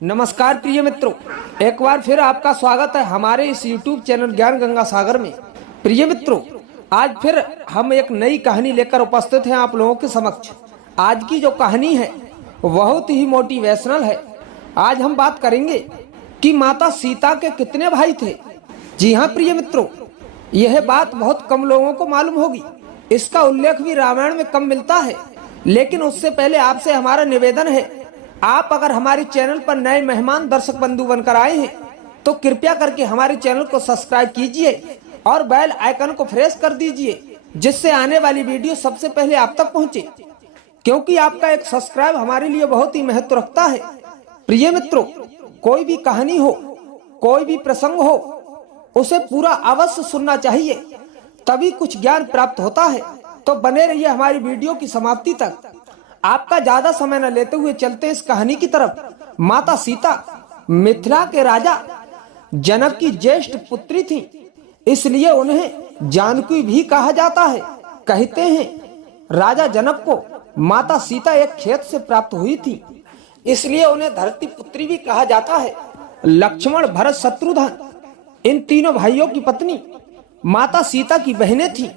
नमस्कार प्रिय मित्रों, एक बार फिर आपका स्वागत है हमारे इस YouTube चैनल ज्ञान गंगा सागर में। प्रिय मित्रों, आज फिर हम एक नई कहानी लेकर उपस्थित हैं आप लोगों के समक्ष। आज की जो कहानी है बहुत ही मोटिवेशनल है। आज हम बात करेंगे कि माता सीता के कितने भाई थे। जी हाँ प्रिय मित्रों, यह बात बहुत कम लोगों को मालूम होगी। इसका उल्लेख भी रामायण में कम मिलता है। लेकिन उससे पहले आपसे हमारा निवेदन है, आप अगर हमारे चैनल पर नए मेहमान दर्शक बंधु बनकर आए हैं तो कृपया करके हमारे चैनल को सब्सक्राइब कीजिए और बेल आइकन को प्रेस कर दीजिए, जिससे आने वाली वीडियो सबसे पहले आप तक पहुंचे, क्योंकि आपका एक सब्सक्राइब हमारे लिए बहुत ही महत्व रखता है। प्रिय मित्रों, कोई भी कहानी हो, कोई भी प्रसंग हो, उसे पूरा अवश्य सुनना चाहिए, तभी कुछ ज्ञान प्राप्त होता है। तो बने रहिए हमारी वीडियो की समाप्ति तक। आपका ज्यादा समय न लेते हुए चलते इस कहानी की तरफ। माता सीता मिथिला के राजा जनक की ज्येष्ठ पुत्री थी, इसलिए उन्हें जानकी भी कहा जाता है। कहते हैं राजा जनक को माता सीता एक खेत से प्राप्त हुई थी, इसलिए उन्हें धरती पुत्री भी कहा जाता है। लक्ष्मण, भरत, शत्रुघ्न इन तीनों भाइयों की पत्नी माता सीता की बहनें थी।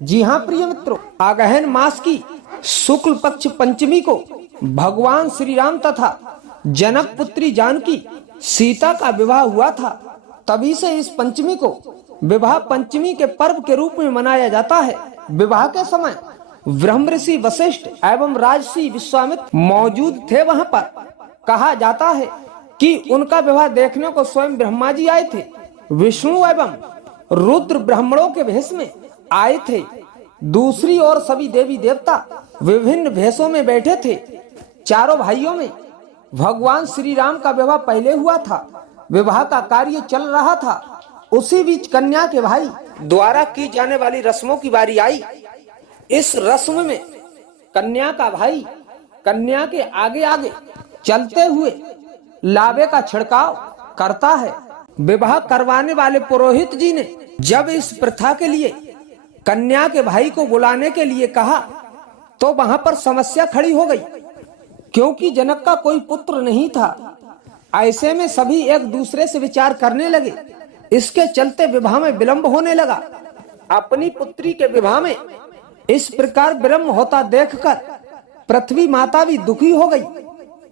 जी हाँ प्रिय मित्रों, अगहन मास की शुक्ल पक्ष पंचमी को भगवान श्री राम तथा जनक पुत्री जानकी सीता का विवाह हुआ था। तभी से इस पंचमी को विवाह पंचमी के पर्व के रूप में मनाया जाता है। विवाह के समय ब्रह्म ऋषि वशिष्ठ एवं राजर्षि विश्वामित्र मौजूद थे। वहां पर कहा जाता है कि उनका विवाह देखने को स्वयं ब्रह्मा जी आए थे। विष्णु एवं रुद्र ब्राह्मणों के भेष में आए थे। दूसरी ओर सभी देवी देवता विभिन्न भेषों में बैठे थे। चारों भाइयों में भगवान श्री राम का विवाह पहले हुआ था। विवाह का कार्य चल रहा था। उसी बीच कन्या के भाई द्वारा की जाने वाली रस्मों की बारी आई। इस रस्म में कन्या का भाई कन्या के आगे आगे चलते हुए लावे का छिड़काव करता है। विवाह करवाने वाले पुरोहित जी ने जब इस प्रथा के लिए कन्या के भाई को बुलाने के लिए कहा तो वहां पर समस्या खड़ी हो गई, क्योंकि जनक का कोई पुत्र नहीं था। ऐसे में सभी एक दूसरे से विचार करने लगे। इसके चलते विवाह में विलंब होने लगा। अपनी पुत्री के विवाह में इस प्रकार विलंब होता देखकर पृथ्वी माता भी दुखी हो गई।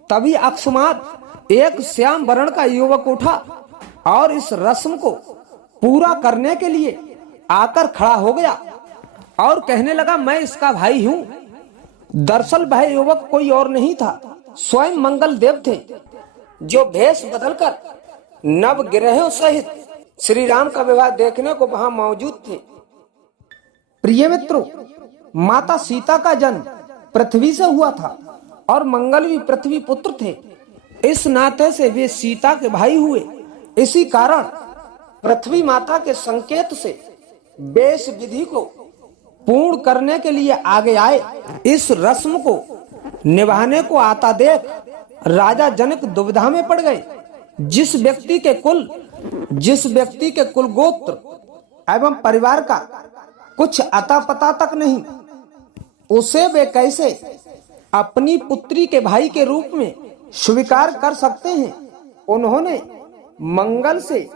तभी अकस्मात एक श्याम वर्ण का युवक उठा और इस रस्म को पूरा करने के लिए आकर खड़ा हो गया और कहने लगा, मैं इसका भाई हूँ। दरअसल वह युवक कोई और नहीं था, स्वयं मंगल देव थे, जो भेष बदलकर नवग्रहों सहित श्री राम का विवाह देखने को वहां मौजूद थे। प्रिय मित्रों, माता सीता का जन्म पृथ्वी से हुआ था और मंगल भी पृथ्वी पुत्र थे। इस नाते से वे सीता के भाई हुए। इसी कारण पृथ्वी माता के संकेत से वेश विधि को पूर्ण करने के लिए आगे आए। इस रस्म को निभाने को आता देख राजा जनक दुविधा में पड़ गए। जिस व्यक्ति के कुल गोत्र एवं परिवार का कुछ अता पता तक नहीं, उसे वे कैसे अपनी पुत्री के भाई के रूप में स्वीकार कर सकते हैं। उन्होंने मंगल से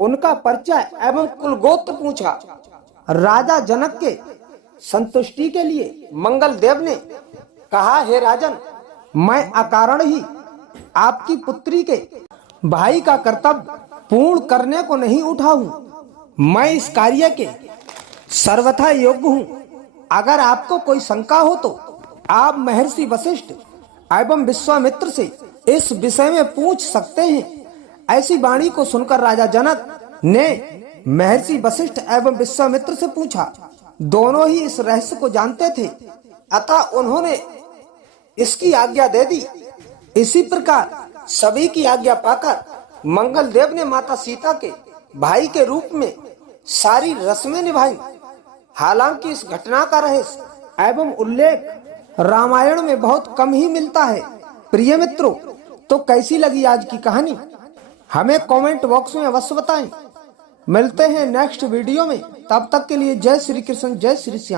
उनका परिचय एवं कुल गोत्र पूछा। राजा जनक के संतुष्टि के लिए मंगल देव ने कहा, हे राजन, मैं अकारण ही आपकी पुत्री के भाई का कर्तव्य पूर्ण करने को नहीं उठा हूँ। मैं इस कार्य के सर्वथा योग्य हूँ। अगर आपको कोई शंका हो तो आप महर्षि वशिष्ठ एवं विश्वामित्र से इस विषय में पूछ सकते हैं। ऐसी वाणी को सुनकर राजा जनक ने महर्षि वशिष्ठ एवं विश्वामित्र से पूछा। दोनों ही इस रहस्य को जानते थे, अतः उन्होंने इसकी आज्ञा दे दी। इसी प्रकार सभी की आज्ञा पाकर मंगल देव ने माता सीता के भाई के रूप में सारी रस्में निभाई। हालांकि इस घटना का रहस्य एवं उल्लेख रामायण में बहुत कम ही मिलता है। प्रिय मित्रों, तो कैसी लगी आज की कहानी हमें कमेंट बॉक्स में अवश्य बताएं। मिलते हैं नेक्स्ट वीडियो में, तब तक के लिए जय श्री कृष्ण, जय श्री श्याम।